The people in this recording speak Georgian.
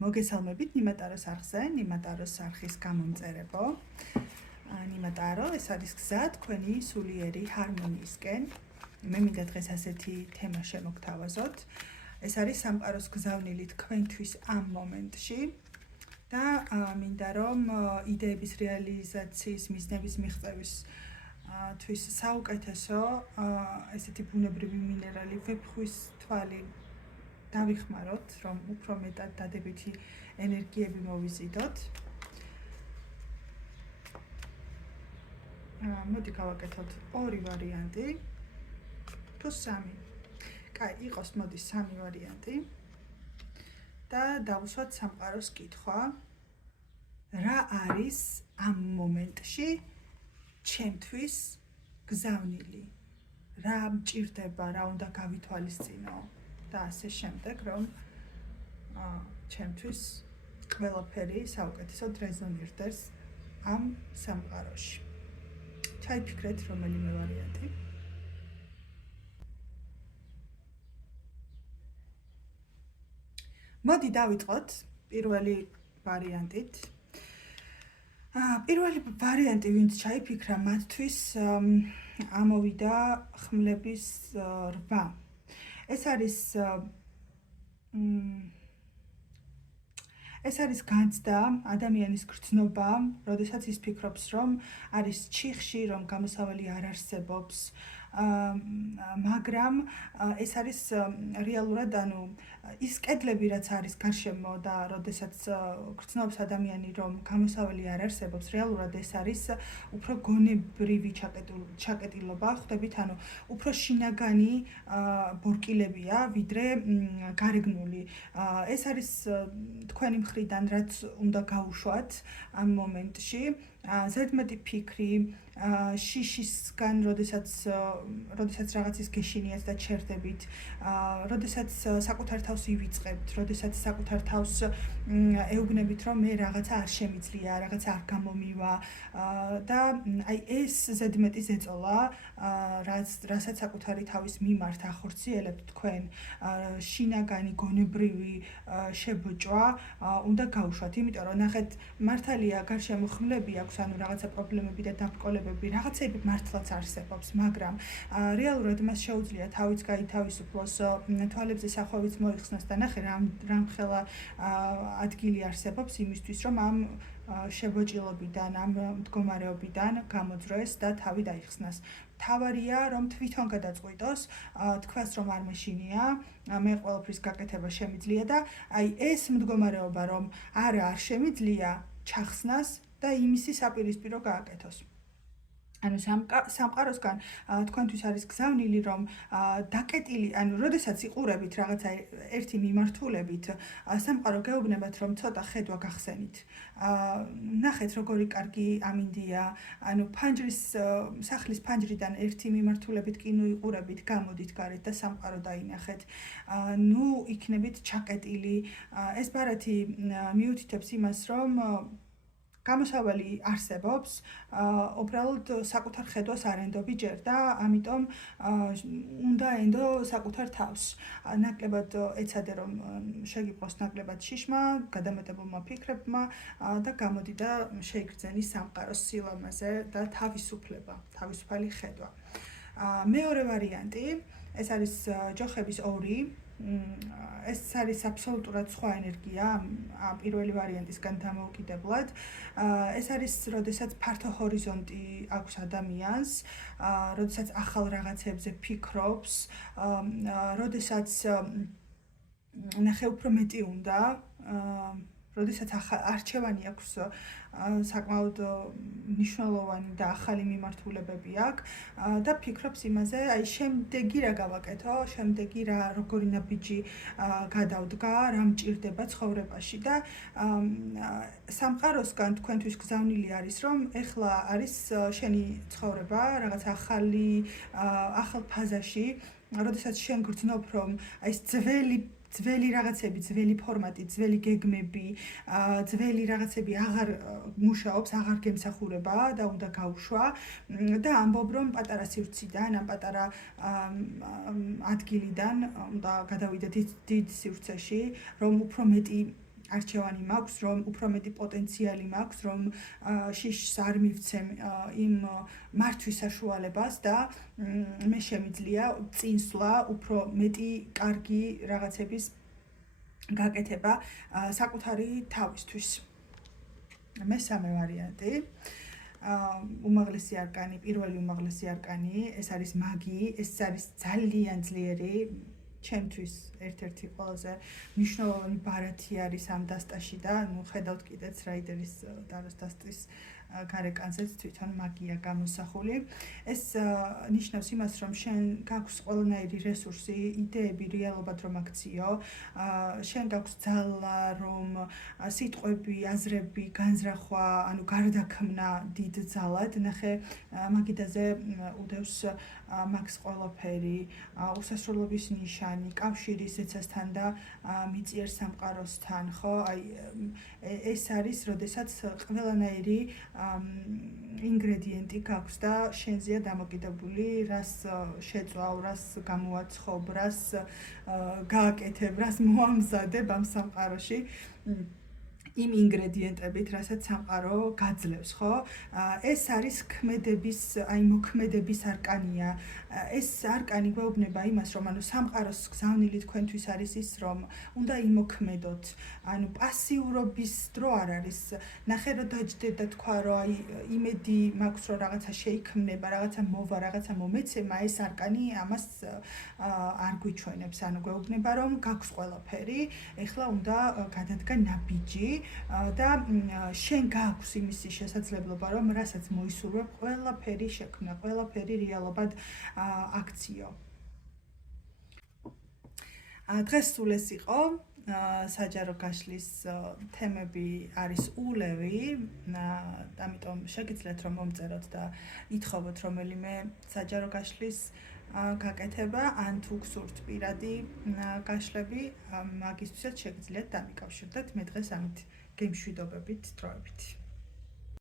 მოგესალმებით ნიმატაროს არხზე, ნიმატაროს არხის გამომწერებო. ნიმატარო, ეს არის გზა თქვენი სულიერი ჰარმონიისკენ. მე მინდა დღეს ასეთი თემა შემოგთავაზოთ. ეს არის სამყაროს გზავნილი თქვენთვის ამ მომენტში და მინდა რომ იდეების რეალიზაციის მიზნების მიღწევის თვის საუკეთესო ესეთი ბუნებრივი მინერალი ვეფხვის თვალი დავიხმაროთ, რომ უფრო მეტად დადებითი ენერგიები მოვიზიდოთ. მოდი გავაკეთოთ ორი ვარიანტი, თუ სამი. კაი, იყოს მოდი სამი ვარიანტი და დავუსვათ სამყაროს კითხვა. რა არის ამ მომენტში ჩემთვის გზავნილი? რა მჭირდება, რა უნდა გავითვალისწინო? და ასე შემდეგ, რომ ჩემთვის ყველაფერი საუკეთესოდ რეზონირდეს ამ სამყაროში. ჩაიფიქრეთ რომელიმე ვარიანტი. მოდი დავიწყოთ პირველი ვარიანტით. პირველი ვარიანტი, ვინც ჩაიფიქრა, მათთვის ამოვიდა ხმლების 8. ეს არის განცდა, ადამიანის გრძნობა, როდესაც ის ფიქრობს, რომ არის ჩიხში, რომ გამოსავალი არ არსებობს, მაგრამ ეს არის რეალურად, ის კედლები, რაც არის გარშემო და როდესაც გრძნობს ადამიანი, რომ გამოსავალი არ არსებობს, რეალურად ეს არის უფრო გონებრივი ჩაკეტილობა, ხვდებით, უფრო შინაგანი ბორკილებია, ვიდრე გარეგნული. ეს არის თქვენი მხრიდან, რაც უნდა გაუშვათ ამ მომენტში. ზედმეტი ფიქრი, შიშისგან, როდესაც რაღაცის გეშინიათ და ჩერდებით, როდესაც საკუთარ თავს ივიწყებთ, როდესაც საკუთარ თავს ეუბნებით, რომ მე რაღაცა არ შემიძლია, რაღაცა არ გამომივა და აი ეს ზედმეტი ზეწოლა, რასაც საკუთარი თავის მიმართ ახორციელებთ თქვენ, შინაგანი გონებრივი შებოჭვა უნდა გაუშვათ, იმიტომ რომ ნახეთ, მართალია გარშემო ხმლები აქვს, რაღაცა პრობლემები და დაბრკოლებები, რაღაცები მართლაც არსებობს, მაგრამ რეალურად მას შეუძლია თავიც გაითავისუფლოს, თვალებზე სახვევიც მოიხსნას და ნახე რამხელა ადგილი არსებობს იმისთვის, რომ ამ შებოჭილობიდან, ამ მდგომარეობიდან გამოძროეს და თავი დაიხსნას. თავარია, რომ თვითონ გადაწყვიტოს, თქვას რომ არ მეშინია, მე ყველაფრის გაკეთება შემიძლია და აი ეს მდგომარეობა, რომ არ შემიძლია, ჩახსნას და იმისი საპირისპირო გააკეთოს. სამყაროსგან თქვენთვის არის გზავნილი, რომ დაკეტილი, როდესაც იყურებით რაღაცა ერთი მიმართულებით, სამყარო გეუბნებათ, რომ ცოტა ხედვა გახსენით. ნახეთ, როგორი კარგი ამინდია, სახლის ფანჯრიდან ერთი მიმართულებით კინო იყურებით, გამოდით გარეთ და სამყარო დაინახეთ. იქნებით ჩაკეტილი. ეს ბარათი მიუთითებს იმას, რომ გამოსავალი არსებობს, უბრალოდ საკუთარ ხედვას არ ენდობი ჯერ და ამიტომ უნდა ენდო საკუთარ თავს. ნაკლებად ეცადე, რომ შეგიყვოს ნაკლებად შიშმა, გადამეტებულმა ფიქრებმა და გამოდი და შეიგრძენი სამყაროს სილამაზე და თავისუფალი ხედვა. მეორე ვარიანტი, ეს არის ჯოხების 2. ეს არის აბსოლუტურად სხვა ენერგია ამ პირველი ვარიანტისგან დამოუკიდებლად. ეს არის, როდესაც ფართო ჰორიზონტი აქვს ადამიანს, როდესაც ახალ რაღაცებზე ფიქრობს, როდესაც ნახე უფრო მეტი უნდა, როდესაც არჩევანი აქვს საკმაოდ მნიშვნელოვანი და ახალი მიმართულებები აქვს და ფიქრობს იმაზე, აი შემდეგი რა გავაკეთო, შემდეგი როგორი ნაბიჯი გადავდგა, რა მჭირდება ცხოვრებაში და სამყაროსგან თქვენთვის გზავნილი არის, რომ ეხლა არის შენი ცხოვრება რაღაც ახალ ფაზაში, როდესაც შენ გრძნობ, რომ აი ეს ძველი რაღაცები, ძველი ფორმატი, ძველი გეგმები, ძველი რაღაცები აღარ მუშაობს, აღარ გემსახურება და უნდა გაუშვა და ამბობ, რომ პატარა სივრციდან, ამ პატარა ადგილიდან უნდა გადავიდე დიდ სივრცეში, რომ უფრო მეტი არჩევანი მაქვს, რომ უფრო მეტი პოტენციალი მაქვს, რომ შიშს არ მივცემ იმ მართვის საშუალებას და მე შემიძლია წინსვლა უფრო მეტი კარგი რაღაცების გაკეთება საკუთარი თავისთვის. მესამე ვარიანტი უმაღლესი არკანი, პირველი უმაღლესი არკანი, ეს არის მაგი, ეს არის ძალიან ძლიერი ჩემთვის ერთ-ერთი ყველაზე მნიშვნელოვანი ბარათი არის ამ დასტაში და ხედავთ კიდეც რაიდერის დასტის გარეკანზეც თვითონ მაგია გამოსახული. ეს ნიშნავს იმას, რომ შენ გაქვს ყველანაირი რესურსი, იდეები რეალობად რომ აქციო, შენ გაქვს ძალა, რომ სიტყვები, აზრები, განზრახვა, ანუ გარდაქმნა დიდ ძალად, ნახე მაგიდაზე უდევს მაგს ყველაფერი, უსასრულობის ნიშანი, კავშირი ზეცასთან და მიწიერ სამყაროსთან, ხო? აი ეს არის, როდესაც ყველანაირი ინგრედიენტი გაქვს და შენზეა დამოკიდებული, რას შეწვავ, რას გამოაცხობ, რას გააკეთებ, რას მოამზადებ ამ სამყაროში. იმ ინგრედიენტებით, რასაც სამყარო გაძლევს, ხო? ეს არის ქმედების, აი მოქმედების არკანია. ეს არკანი გვეუბნება იმას, რომ ანუ სამყაროს გზავნილი თქვენთვის არის ის, რომ უნდა იმოქმედოთ. ანუ პასიურობის დრო არ არის. ნახე რომ დაჯდეთ და თქვა, რომ აი იმედი მაქვს, რომ რაღაცა შეიქმნება, რაღაცა მოვა, რაღაცა მომეცემა, ეს არკანი ამას არ გვიჩვენებს. ანუ გვეუბნება, რომ გაქვს ყველაფერი, ეხლა უნდა გადადგა ნაბიჯი და შენ გაქვს იმის შესაძლებლობა, რომ რასაც მოისურვებ, ყველაფერი შექმნა, ყველაფერი რეალობად აქციო. დღეს სულ ეს იყო საჯარო გაშლის თემები არის ულევი, ამიტომ შეგიძლიათ რომ მომწეროთ და ითხოვოთ რომელიმე საჯარო გაშლის გაკეთება, ან თუ გსურთ პირადი გაშლები, მაგისთვისაც შეგიძლიათ დამიკავშირდეთ. მე დღეს ამით გემშვიდობებით, დროებით.